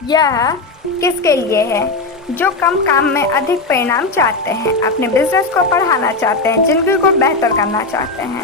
यह किसके लिए है? जो कम काम में अधिक परिणाम चाहते हैं, अपने बिजनेस को बढ़ाना चाहते हैं, जिंदगी को बेहतर करना चाहते हैं।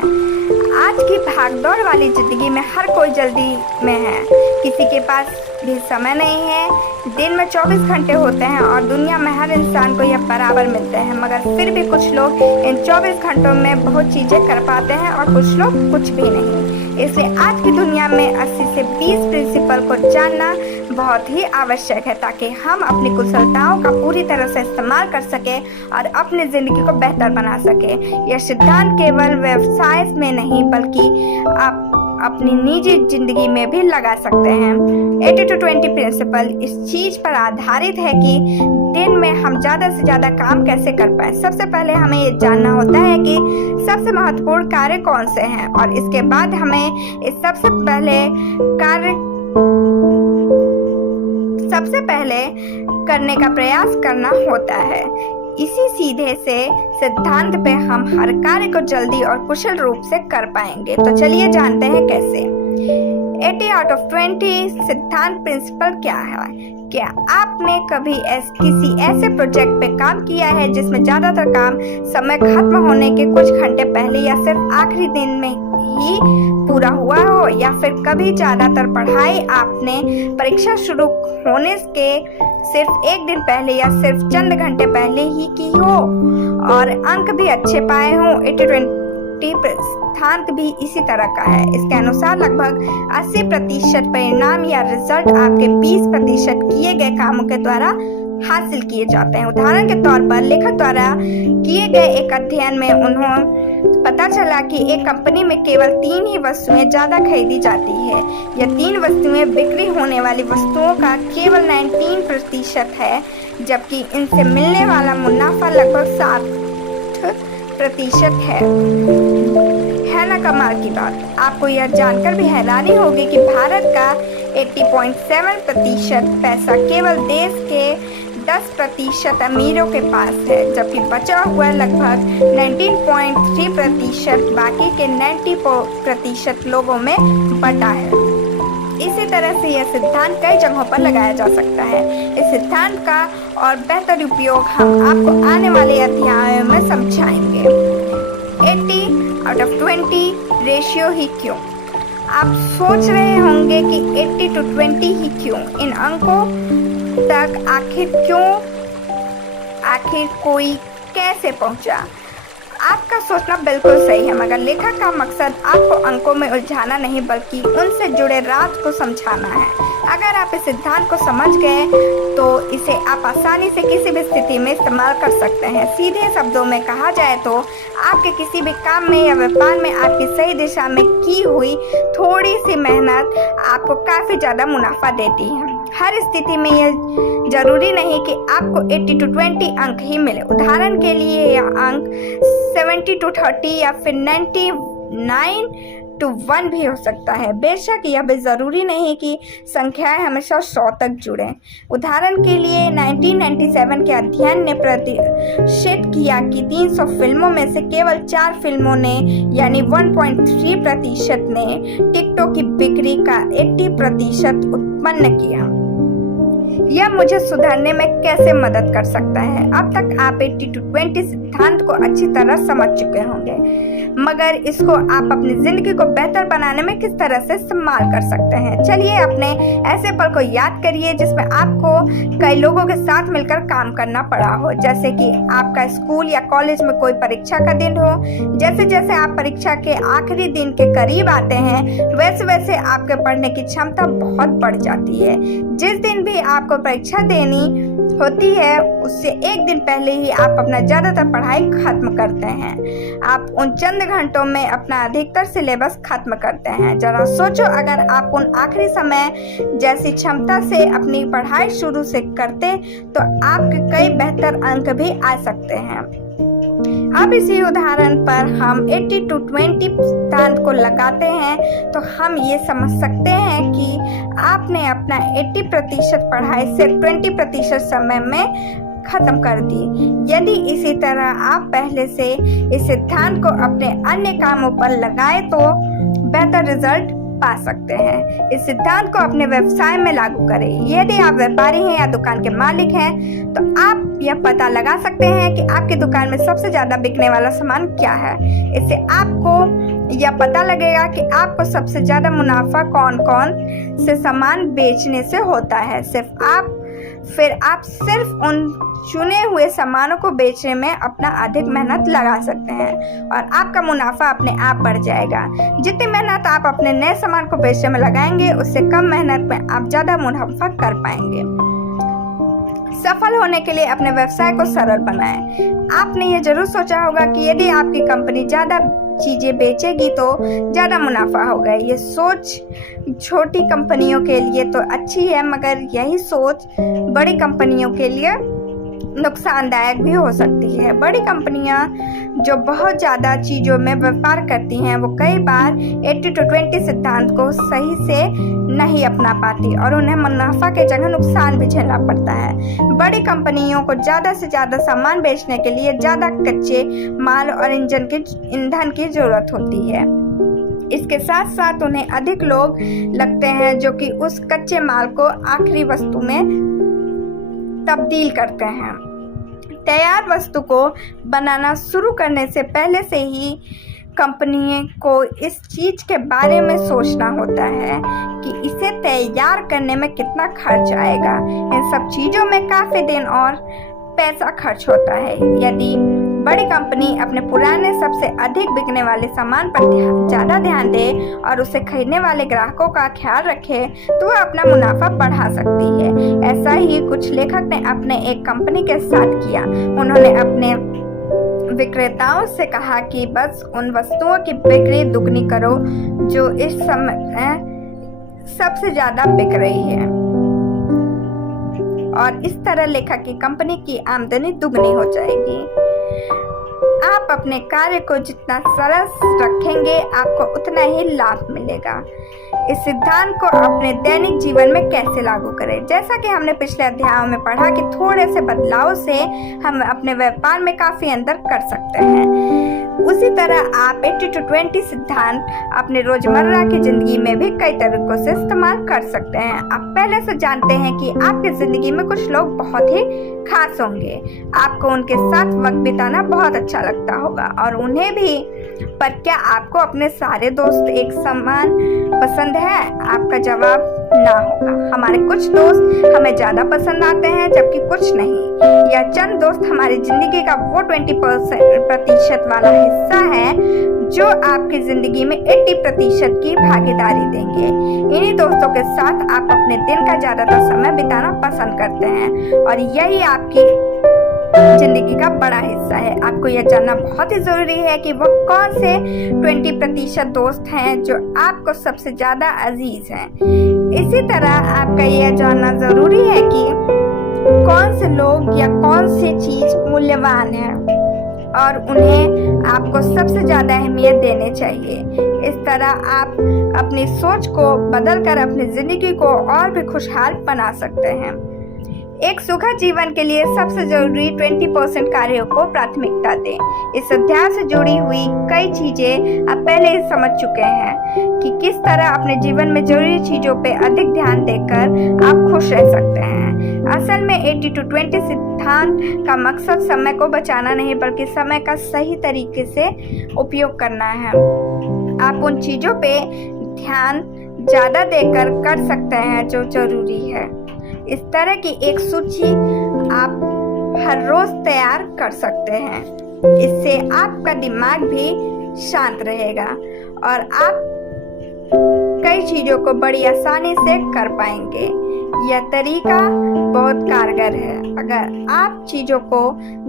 आज की भागदौड़ वाली ज़िंदगी में हर कोई जल्दी में है, किसी के पास भी समय नहीं है। दिन में 24 घंटे होते हैं और दुनिया में हर इंसान को यह बराबर मिलते हैं, मगर फिर भी कुछ लोग इन 24 घंटों में बहुत चीज़ें कर पाते हैं और कुछ लोग कुछ भी नहीं। इसलिए आज की दुनिया में 80 से 20 प्रिंसिपल को जानना बहुत ही आवश्यक है, ताकि हम अपनी कुशलताओं का पूरी तरह से इस्तेमाल कर सकें और अपनी ज़िंदगी को बेहतर बना सकें। यह सिद्धांत केवल व्यवसाय में नहीं बल्कि आप अपनी निजी जिंदगी में भी लगा सकते हैं। 80-20 प्रिंसिपल इस चीज़ पर आधारित है कि दिन में हम ज़्यादा से ज़्यादा काम कैसे कर पाए। सबसे पहले हमें ये जानना होता है कि सबसे महत्वपूर्ण कार्य कौन से हैं, और इसके बाद हमें इस सबसे पहले करने का प्रयास करना होता है। इसी सीधे से सिद्धांत पे हम हर कार्य को जल्दी और कुशल रूप से कर पाएंगे। तो चलिए जानते हैं कैसे। 80 आउट ऑफ 20 सिद्धांत प्रिंसिपल क्या है? क्या आपने कभी किसी ऐसे प्रोजेक्ट पे काम किया है जिसमें ज़्यादातर काम समय खत्म होने के कुछ घंटे पहले या सिर्फ आखिरी दिन में ही पूरा हुआ हो, या फिर कभी ज़्यादातर पढ़ाई आपने परीक्षा शुरू होने के सिर्फ एक दिन पहले या सिर्फ चंद घंटे पहले ही की हो और अंक भी अच्छे पाए हों? 80-20 सिद्धांत भी इसी तरह का है। इसके अनुसार लगभग 80% परिणाम या रिजल्ट आपके 20% किए गए कामों के द्वारा हासिल किए जाते हैं। उदाहरण के तौर पर लेखक द्वारा किए गए एक अध्ययन में उन्होंने पता चला कि एक कंपनी में केवल 3 ही वस्तुएं ज्यादा खरीदी जाती है। यह 3 वस्तुएं बिक्री होने वाली वस्तुओं का केवल 19% है, जबकि इनसे मिलने वाला मुनाफा लगभग 60% है ना कमाल की बात। आपको यह जानकर भी हैरानी होगी कि भारत का 80.7% पैसा केवल देश के 10% अमीरों के पास है, जबकि बचा हुआ लगभग 19.3% बाकी के 90% लोगों में बटा है। इसी तरह से यह सिद्धांत कई जगहों पर लगाया जा सकता है। इस सिद्धांत का और बेहतर उपयोग हम आपको आने वाले अध्यायों में समझाएंगे। 80 आउट ऑफ 20 रेशियो ही क्यों? आप सोच रहे होंगे कि 80-20 ही क्यों? इन अंकों तक आखिर कोई कैसे पहुंचा? आपका सोचना बिल्कुल सही है, मगर लेखक का मकसद आपको अंकों में उलझाना नहीं बल्कि उनसे जुड़े राज को समझाना है। अगर आप इस सिद्धांत को समझ गए तो इसे आप आसानी से किसी भी स्थिति में इस्तेमाल कर सकते हैं। सीधे शब्दों में कहा जाए तो आपके किसी भी काम में या व्यापार में आपकी सही दिशा में की हुई थोड़ी सी मेहनत आपको काफ़ी ज़्यादा मुनाफा देती है। हर स्थिति में यह जरूरी नहीं कि आपको 80-20 अंक ही मिले। उदाहरण के लिए यह अंक 70-30 या फिर 99-1 भी हो सकता है। बेशक यह भी ज़रूरी नहीं कि संख्याएं हमेशा 100 तक जुड़ें। उदाहरण के लिए 1997 के अध्ययन ने प्रदर्शित किया कि 300 फिल्मों में से केवल 4 फिल्मों ने यानी 1.3% ने टिकटों की बिक्री का 80% उत्पन्न किया। यह मुझे सुधारने में कैसे मदद कर सकता है? अब तक आप 80-20 सिद्धांत को अच्छी तरह समझ चुके होंगे, मगर इसको आप अपनी जिंदगी को बेहतर बनाने में किस तरह से इस्तेमाल कर सकते हैं। चलिए अपने ऐसे पल को याद करिए जिसमें आपको कई लोगों के साथ मिलकर काम करना पड़ा हो, जैसे कि आपका स्कूल या कॉलेज में कोई परीक्षा का दिन हो। जैसे जैसे आप परीक्षा के आखिरी दिन के करीब आते हैं, वैसे वैसे आपके पढ़ने की क्षमता बहुत बढ़ जाती है। जिस दिन भी आपको परीक्षा देनी होती है उससे एक दिन पहले ही आप अपना ज़्यादातर पढ़ाई खत्म करते हैं। आप उन चंद घंटों में अपना अधिकतर सिलेबस खत्म करते हैं। जरा सोचो, अगर आप उन आखिरी समय जैसी क्षमता से अपनी पढ़ाई शुरू से करते तो आपके कई बेहतर अंक भी आ सकते हैं। अब इसी उदाहरण पर हम 80-20 सिद्धांत को लगाते हैं तो हम ये समझ सकते हैं कि आपने अपना 80% पढ़ाई सिर्फ 20% समय में खत्म कर दी। यदि इसी तरह आप पहले से इस सिद्धांत को अपने अन्य कामों पर लगाए तो बेहतर रिजल्ट पा सकते हैं। इस सिद्धांत को अपने व्यवसाय में लागू करें। यदि आप व्यापारी हैं या दुकान के मालिक हैं तो आप यह पता लगा सकते हैं कि आपकी दुकान में सबसे ज्यादा बिकने वाला सामान क्या है। इससे आपको यह पता लगेगा कि आपको सबसे ज्यादा मुनाफा कौन कौन से सामान बेचने से होता है। फिर आप सिर्फ उन चुने हुए सामानों को बेचने में अपना अधिक मेहनत लगा सकते हैं और आपका मुनाफा अपने आप बढ़ जाएगा। जितनी मेहनत आप अपने नए सामान को बेचने में लगाएंगे उससे कम मेहनत में आप ज़्यादा मुनाफा कर पाएंगे। सफल होने के लिए अपने व्यवसाय को सरल बनाएं। आपने ये जरूर सोचा होगा कि यदि आपकी कंपनी ज़्यादा चीज़ें बेचेगी तो ज़्यादा मुनाफा होगा। ये सोच छोटी कंपनियों के लिए तो अच्छी है, मगर यही सोच बड़ी कंपनियों के लिए नुकसानदायक भी हो सकती है। बड़ी कंपनियां जो बहुत ज़्यादा चीज़ों में व्यापार करती हैं वो कई बार 80-20 सिद्धांत को सही से नहीं अपना पाती और उन्हें मुनाफा के जगह नुकसान भी झेलना पड़ता है। बड़ी कंपनियों को ज़्यादा से ज़्यादा सामान बेचने के लिए ज़्यादा कच्चे माल और ईंधन की ज़रूरत होती है। इसके साथ साथ उन्हें अधिक लोग लगते हैं जो कि उस कच्चे माल को आखिरी वस्तु में तब्दील करते हैं। तैयार वस्तु को बनाना शुरू करने से पहले से ही कंपनी को इस चीज़ के बारे में सोचना होता है कि इसे तैयार करने में कितना खर्च आएगा। इन सब चीज़ों में काफ़ी दिन और पैसा खर्च होता है। यदि बड़ी कंपनी अपने पुराने सबसे अधिक बिकने वाले सामान पर ज़्यादा ध्यान दे और उसे खरीदने वाले ग्राहकों का ख्याल रखे तो वह अपना मुनाफा बढ़ा सकती है। ऐसा ही कुछ लेखक ने अपने एक कंपनी के साथ किया। उन्होंने अपने विक्रेताओं से कहा कि बस उन वस्तुओं की बिक्री दुगनी करो जो इस समय सबसे ज़्यादा बिक रही है और इस तरह लेखक की कंपनी की आमदनी दुगनी हो जाएगी। आप अपने कार्य को जितना सरल रखेंगे आपको उतना ही लाभ मिलेगा। इस सिद्धांत को अपने दैनिक जीवन में कैसे लागू करें? जैसा कि हमने पिछले अध्यायों में पढ़ा कि थोड़े से बदलाव से हम अपने व्यापार में काफ़ी अंतर कर सकते हैं। उसी तरह आप 80-20 सिद्धांत अपने रोजमर्रा की जिंदगी में भी कई तरीकों से इस्तेमाल कर सकते हैं। आप पहले से जानते हैं कि आपकी जिंदगी में कुछ लोग बहुत ही खास होंगे। आपको उनके साथ वक्त बिताना बहुत अच्छा लगता होगा और उन्हें भी। पर क्या आपको अपने सारे दोस्त एक समान पसंद है? आपका जवाब ना होगा। हमारे कुछ दोस्त हमें ज़्यादा पसंद आते हैं जबकि कुछ नहीं। या चंद दोस्त हमारी ज़िंदगी का वो 20% वाला हिस्सा है जो आपकी ज़िंदगी में 80% की भागीदारी देंगे। इन्हीं दोस्तों के साथ आप अपने दिन का ज़्यादातर समय बिताना पसंद करते हैं और यही आपकी जिंदगी का बड़ा हिस्सा है। आपको यह जानना बहुत ही ज़रूरी है कि वो कौन से 20% दोस्त हैं जो आपको सबसे ज़्यादा अजीज हैं। इसी तरह आपका यह जानना ज़रूरी है कि कौन से लोग या कौन सी चीज़ मूल्यवान है और उन्हें आपको सबसे ज़्यादा अहमियत देनी चाहिए। इस तरह आप अपनी सोच को बदलकर अपनी ज़िंदगी को और भी खुशहाल बना सकते हैं। एक सुखद जीवन के लिए सबसे जरूरी 20% कार्यों को प्राथमिकता दें। इस अध्याय से जुड़ी हुई कई चीजें आप पहले ही समझ चुके हैं कि किस तरह अपने जीवन में जरूरी चीजों पे अधिक ध्यान देकर आप खुश रह सकते हैं। असल में 80-20 सिद्धांत का मकसद समय को बचाना नहीं बल्कि समय का सही तरीके से उपयोग करना है। आप उन चीजों पे ध्यान ज्यादा देकर कर सकते हैं जो जरूरी है। इस तरह की एक सूची आप हर रोज तैयार कर सकते हैं। इससे आपका दिमाग भी शांत रहेगा और आप कई चीज़ों को बड़ी आसानी से कर पाएंगे। यह तरीका बहुत कारगर है। अगर आप चीज़ों को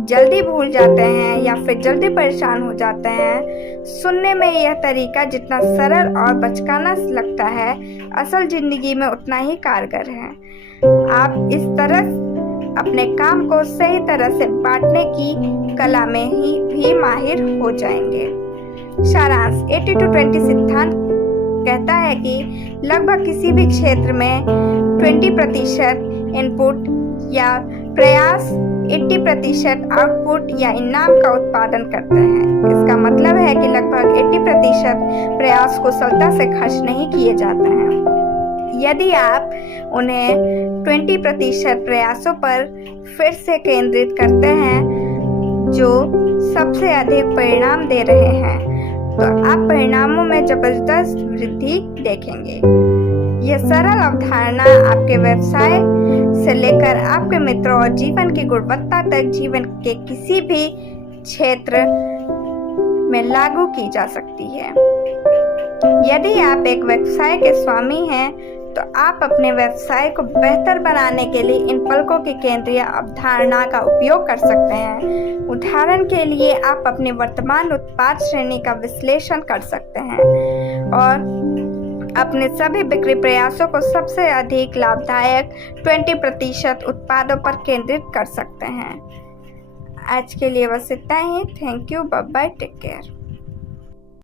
जल्दी भूल जाते हैं या फिर जल्दी परेशान हो जाते हैं, सुनने में यह तरीका जितना सरल और बचकाना लगता है, असल ज़िंदगी में उतना ही कारगर है। आप इस तरह अपने काम को सही तरह से बांटने की कला में ही भी माहिर हो जाएंगे। सारांश 80-20 सिद्धांत कहता है कि लगभग किसी भी क्षेत्र में 20% इनपुट या प्रयास 80% आउटपुट या इनाम का उत्पादन करते हैं। इसका मतलब है कि लगभग 80% प्रयास कुशलता से खर्च नहीं किए जाते हैं। यदि आप उन्हें 20% प्रयासों पर फिर से केंद्रित करते हैं जो सबसे अधिक परिणाम दे रहे हैं, तो आप परिणामों में जबरदस्त वृद्धि देखेंगे। यह सरल अवधारणा आपके व्यवसाय से लेकर आपके मित्रों और जीवन की गुणवत्ता तक जीवन के किसी भी क्षेत्र में लागू की जा सकती है। यदि आप एक व्यवसाय के स्वामी हैं, तो आप अपने व्यवसाय को बेहतर बनाने के लिए इन पलकों की केंद्रीय अवधारणा का उपयोग कर सकते हैं। उदाहरण के लिए, आप अपनी वर्तमान उत्पाद श्रेणी का विश्लेषण कर सकते हैं और अपने सभी बिक्री प्रयासों को सबसे अधिक लाभदायक 20% उत्पादों पर केंद्रित कर सकते हैं। आज के लिए बस इतना ही। Thank you, bye bye, take care.